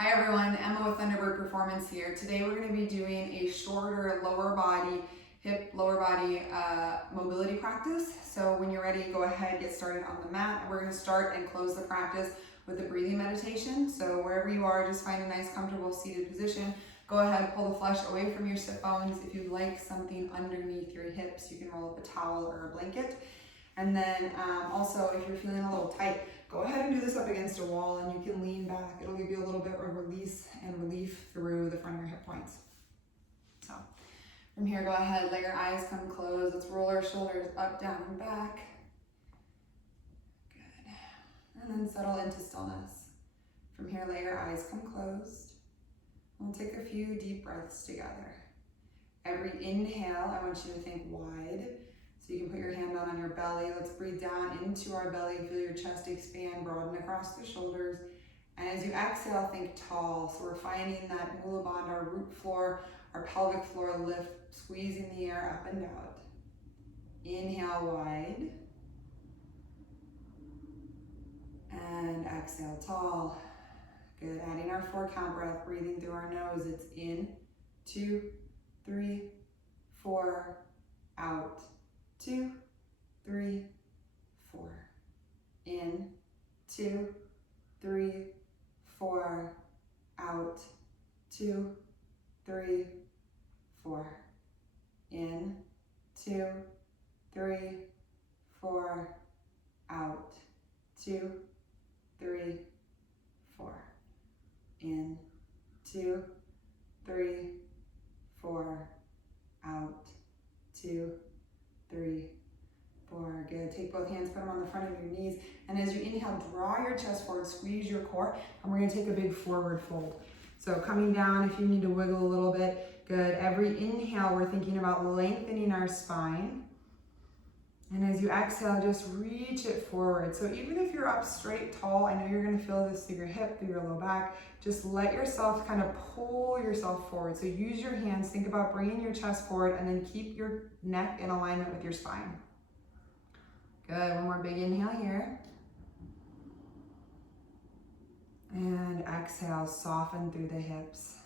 Hi everyone, Emma with Thunderbird Performance here. Today we're going to be doing a shorter lower body, lower body mobility practice. So when you're ready, go ahead, get started on the mat. We're going to start and close the practice with a breathing meditation. So wherever you are, just find a nice comfortable seated position. Go ahead, pull the flesh away from your sit bones. If you'd like something underneath your hips, you can roll up a towel or a blanket. And then also, if you're feeling a little tight, go ahead and do this up against a wall and you can lean back. It'll give you a little bit of release and relief through the front of your hip points. So from here, go ahead, let your eyes come closed. Let's roll our shoulders up, down, and back. Good. And then settle into stillness. From here, let your eyes come closed. We'll take a few deep breaths together. Every inhale, I want you to think wide. So you can put your hand down on your belly. Let's breathe down into our belly. Feel your chest expand, broaden across the shoulders. And as you exhale, think tall. So we're finding that Mula Bandha, our root floor, our pelvic floor lift, squeezing the air up and out. Inhale wide. And exhale tall. Good. Adding our 4 count breath, breathing through our nose. It's in, 2, 3, 4, out. 2, 3, 4. In, 2, 3, 4. Out. 2, 3, 4. In, 2, 3, 4. Out. 2, 3, 4. In, 2, 3, 4. Out. 2, 3, 4. Good. Take both hands, put them on the front of your knees. And as you inhale, draw your chest forward, squeeze your core, and we're going to take a big forward fold. So coming down, if you need to wiggle a little bit. Good. Every inhale, we're thinking about lengthening our spine. And as you exhale, just reach it forward. So even if you're up straight tall, I know you're going to feel this through your hip, through your low back. Just let yourself kind of pull yourself forward. So use your hands, think about bringing your chest forward, and then keep your neck in alignment with your spine. Good, one more big inhale here. And exhale, soften through the hips.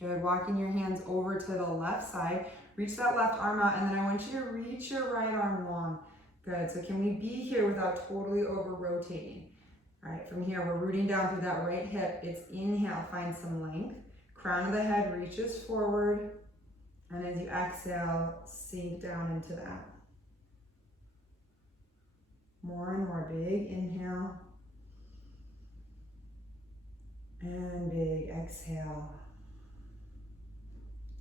Good, walking your hands over to the left side. Reach that left arm out, and then I want you to reach your right arm long. Good, so can we be here without totally over-rotating? All right, from here, we're rooting down through that right hip. It's inhale, find some length. Crown of the head reaches forward, and as you exhale, sink down into that. More and more, big inhale. And big exhale.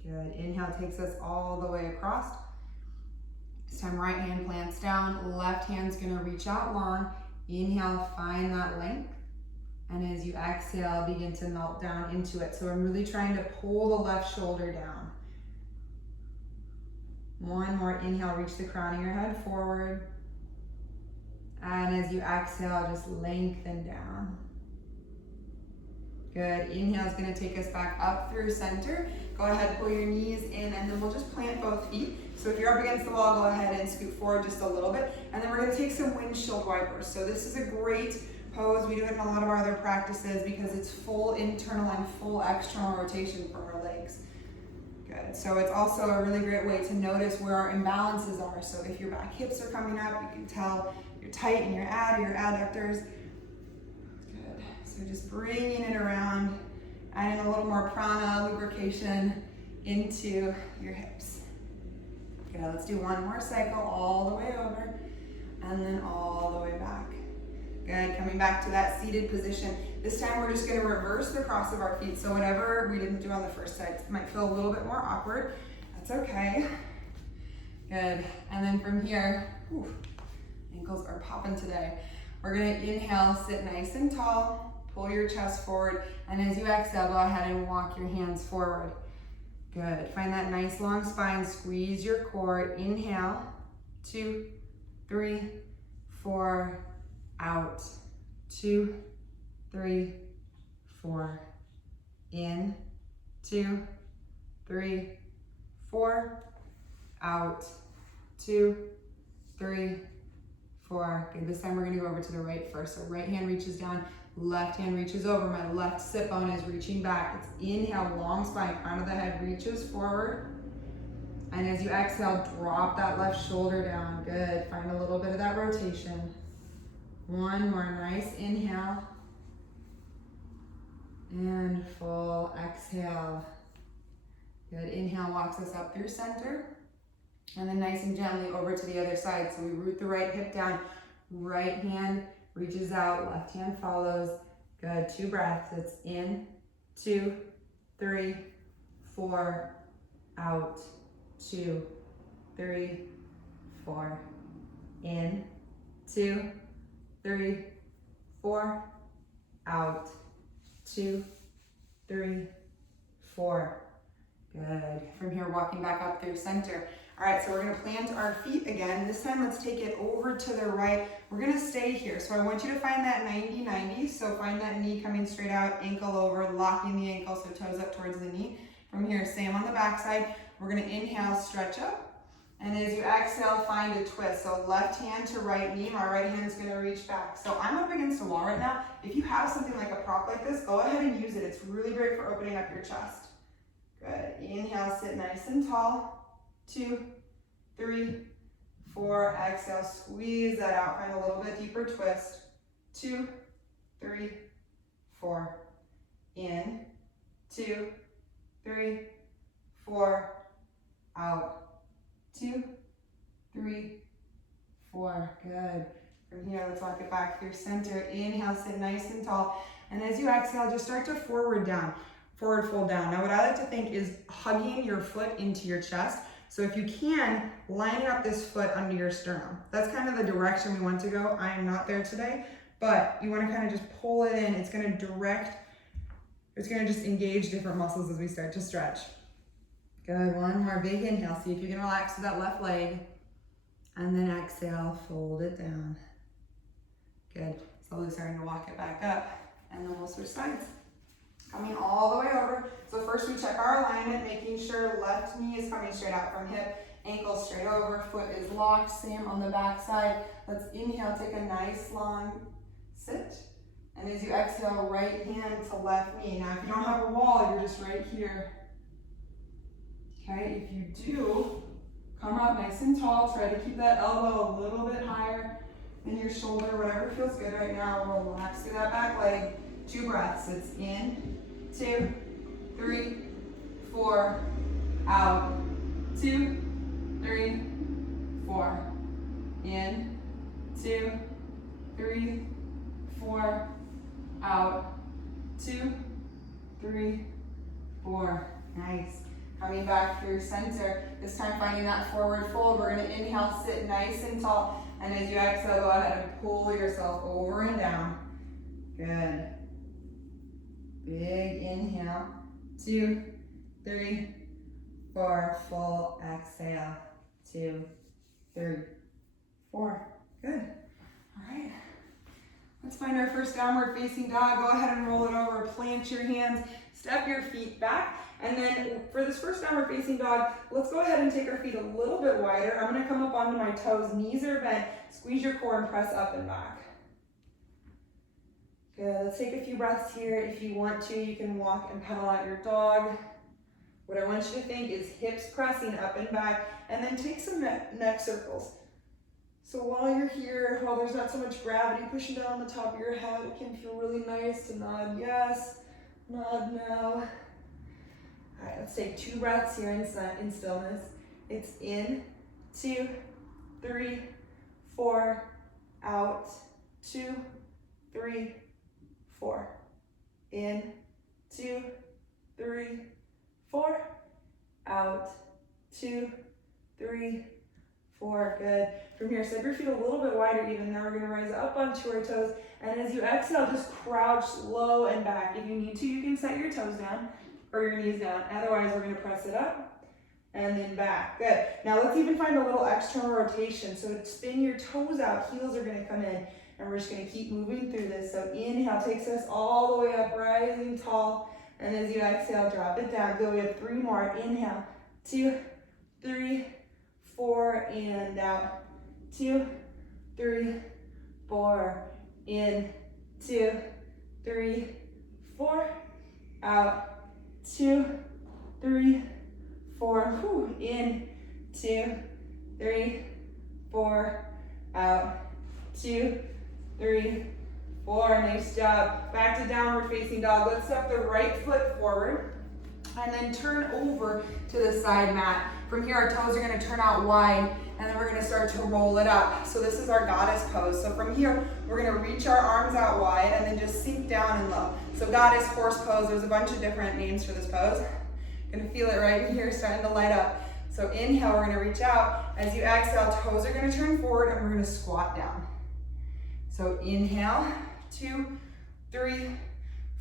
Good. Inhale takes us all the way across. This time right hand plants down, left hand's gonna reach out long. Inhale, find that length. And as you exhale, begin to melt down into it. So I'm really trying to pull the left shoulder down. More and more, inhale, reach the crown of your head forward. And as you exhale, just lengthen down. Good. Inhale is going to take us back up through center. Go ahead, pull your knees in, and then we'll just plant both feet. So if you're up against the wall, go ahead and scoot forward just a little bit. And then we're going to take some windshield wipers. So this is a great pose. We do it in a lot of our other practices because it's full internal and full external rotation from our legs. Good. So it's also a really great way to notice where our imbalances are. So if your back hips are coming up, you can tell you're tight in your adductors. So just bringing it around, adding a little more prana, lubrication into your hips. Good, let's do one more cycle all the way over and then all the way back. Good, coming back to that seated position. This time we're just gonna reverse the cross of our feet. So whatever we didn't do on the first side, it might feel a little bit more awkward. That's okay. Good, and then from here, ankles are popping today. We're gonna inhale, sit nice and tall. Pull your chest forward, and as you exhale, go ahead and walk your hands forward. Good. Find that nice long spine, squeeze your core. Inhale, 2, 3, 4, out. 2, 3, 4. In, 2, 3, 4, out. 2, 3, 4. Good. This time we're gonna go over to the right first. So right hand reaches down, left hand reaches over, my left sit bone is reaching back. It's inhale, long spine, crown of the head reaches forward. And as you exhale, drop that left shoulder down. Good, find a little bit of that rotation. One more, nice inhale. And full exhale. Good, inhale walks us up through center. And then nice and gently over to the other side. So we root the right hip down, right hand reaches out, left hand follows. Good, 2 breaths. It's in, 2, 3, 4, out, 2, 3, 4, in, 2, 3, 4, out, 2, 3, 4. Good. From here, walking back up through center. All right, so we're gonna plant our feet again. This time, let's take it over to the right. We're gonna stay here. So I want you to find that 90-90. So find that knee coming straight out, ankle over, locking the ankle, so toes up towards the knee. From here, same on the back side. We're gonna inhale, stretch up. And as you exhale, find a twist. So left hand to right knee, my right hand is gonna reach back. So I'm up against a wall right now. If you have something like a prop like this, go ahead and use it. It's really great for opening up your chest. Good, inhale, sit nice and tall. 2, 3, 4, exhale, squeeze that out, find a little bit deeper twist. 2, 3, 4, in, 2, 3, 4, out, 2, 3, 4, good. From here, let's walk it back through center. Inhale, sit nice and tall. And as you exhale, just start to forward fold down. Now what I like to think is hugging your foot into your chest. So if you can, line up this foot under your sternum. That's kind of the direction we want to go. I am not there today, but you want to kind of just pull it in. It's going to just engage different muscles as we start to stretch. Good, one more big inhale. See if you can relax to that left leg. And then exhale, fold it down. Good, slowly starting to walk it back up. And then we'll switch sides. Coming all the way over. So first we check our alignment, making sure left knee is coming straight out from hip, ankle straight over, foot is locked, same on the back side. Let's inhale, take a nice long sit. And as you exhale, right hand to left knee. Now if you don't have a wall, you're just right here. Okay, if you do, come up nice and tall. Try to keep that elbow a little bit higher than your shoulder, whatever feels good right now. Relax through that back leg. 2 breaths. It's in, 2, 3, 4, out, 2, 3, 4, in, 2, 3, 4, out, 2, 3, 4. Nice. Coming back through center. This time finding that forward fold. We're going to inhale, sit nice and tall. And as you exhale, go ahead and pull yourself over and down. Good. Big inhale. 2, 3, 4. Full exhale. 2, 3, 4. Good. All right. Let's find our first downward facing dog. Go ahead and roll it over. Plant your hands. Step your feet back. And then for this first downward facing dog, let's go ahead and take our feet a little bit wider. I'm going to come up onto my toes. Knees are bent. Squeeze your core and press up and back. Good. Let's take a few breaths here. If you want to, you can walk and pedal out your dog. What I want you to think is hips pressing up and back, and then take some neck circles. So while you're here, while there's not so much gravity pushing down on the top of your head, it can feel really nice to nod yes, nod no. All right, let's take 2 breaths here in stillness. It's in, 2, 3, 4, out, 2, 3, 4. In, 2, 3, 4. Out, 2, 3, 4. Good. From here, step your feet a little bit wider even. Now we're going to rise up onto our toes. And as you exhale, just crouch low and back. If you need to, you can set your toes down or your knees down. Otherwise, we're going to press it up and then back. Good. Now let's even find a little external rotation. So spin your toes out. Heels are going to come in. And we're just going to keep moving through this. So inhale takes us all the way up, rising tall. And as you exhale, drop it down. Good. We have 3 more. Inhale. 2, 3, 4. And out. 2, 3, 4. In. 2, 3, 4, out, 2, 3, 4, whew, in, 2, 3, 4, out, 2, 3, 4, nice job. Back to downward facing dog. Let's step the right foot forward and then turn over to the side mat. From here, our toes are gonna turn out wide, and then we're gonna start to roll it up. So this is our goddess pose. So from here, we're gonna reach our arms out wide and then just sink down and low. So goddess, horse pose, there's a bunch of different names for this pose. Gonna feel it right in here, starting to light up. So inhale, we're gonna reach out. As you exhale, toes are gonna turn forward and we're gonna squat down. So inhale, 2, 3,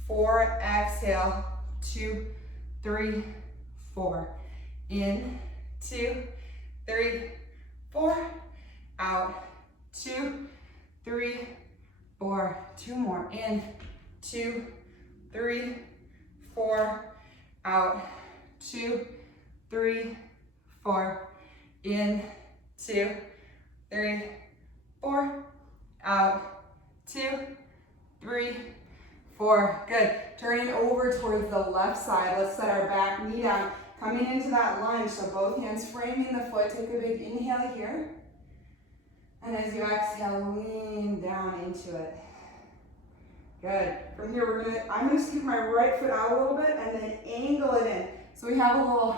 4, exhale, 2, 3, 4. In, 2, 3, 4, out, 2, 3, 4. 2 more. In, 2, 3, 4, out, 2, 3, 4. In, 2, 3, 4, out, 2, 3, 4. Good. Turning over towards the left side. Let's set our back knee down. Coming into that lunge, so both hands framing the foot. Take a big inhale here. And as you exhale, lean down into it. Good. From here, I'm gonna scoop my right foot out a little bit and then angle it in. So we have a little,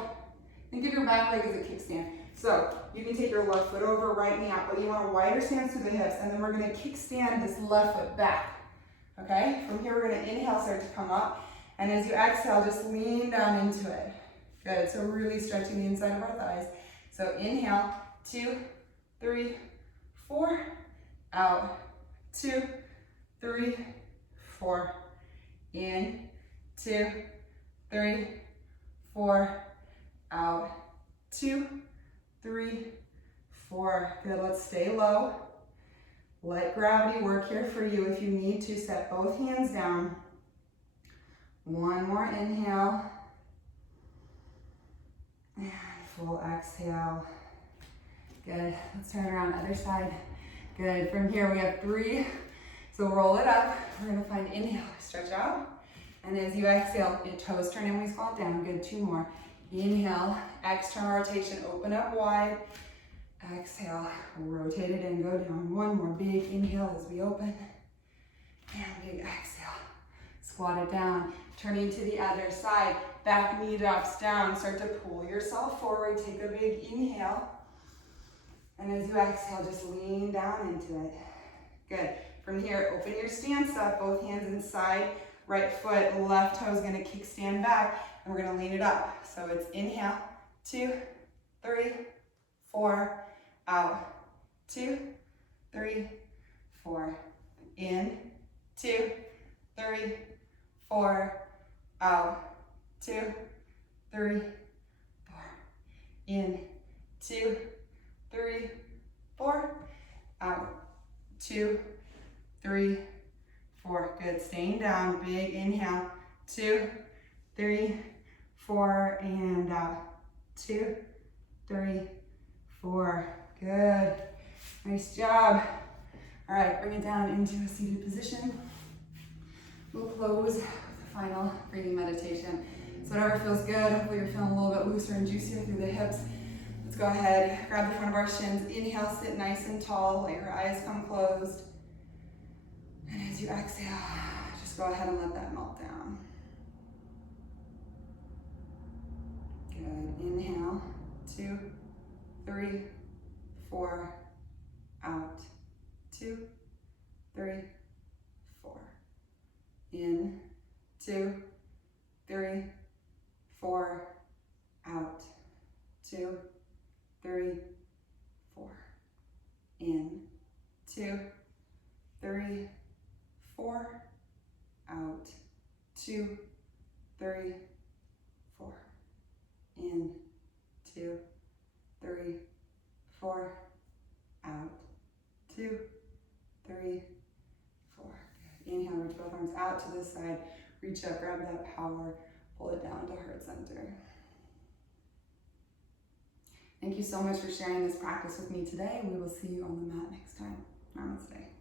think of your back leg as a kickstand. So you can take your left foot over, right knee out, but you want a wider stance through the hips, and then we're gonna kickstand this left foot back. Okay? From here, we're gonna inhale, start to come up, and as you exhale, just lean down into it. Good, so really stretching the inside of our thighs. So inhale, 2, 3, 4, out, 2, 3, 4, in, 2, 3, 4, out, 2, 3, 4. Good, let's stay low. Let gravity work here for you. If you need to, set both hands down. One more inhale. And full exhale. Good, let's turn around other side. Good, from here we have 3. So roll it up. We're gonna find inhale, stretch out. And as you exhale, your toes turn in, we squat down. Good, 2 more. Inhale, external rotation, open up wide. Exhale, rotate it in, go down. 1 more big inhale as we open. And big exhale. Squat it down, turning to the other side. Back knee drops down, start to pull yourself forward. Take a big inhale. And as you exhale, just lean down into it. Good. From here, open your stance up, both hands inside. Right foot, left toe is gonna kickstand back, and we're gonna lean it up. So it's inhale, 2, 3, 4, out, 2, 3, 4, in, 2, 3, 4, out, 2, 3, 4, in, 2, 3, 4, out, 2, 3, 4. Good, staying down, big inhale, 2, 3, 4, and out, 2, 3, 4. Good, nice job. All right, bring it down into a seated position. We'll close with the final breathing meditation. So whatever feels good, hopefully you're feeling a little bit looser and juicier through the hips. Let's go ahead, grab the front of our shins, inhale, sit nice and tall, let your eyes come closed. And as you exhale, just go ahead and let that melt down. Good, inhale, 2, 3, 4, out, 2, 3, 4, in, 2, 3, 4, out, 2, 3, 4, in, 2, 3, 4, out, 2, 3, 4, in, 2, 3, 4, out, 2, 3, 4. Good. Inhale, reach both arms out to this side, reach up, grab that power, pull it down to heart center. Thank you so much for sharing this practice with me today. We will see you on the mat next time. Namaste.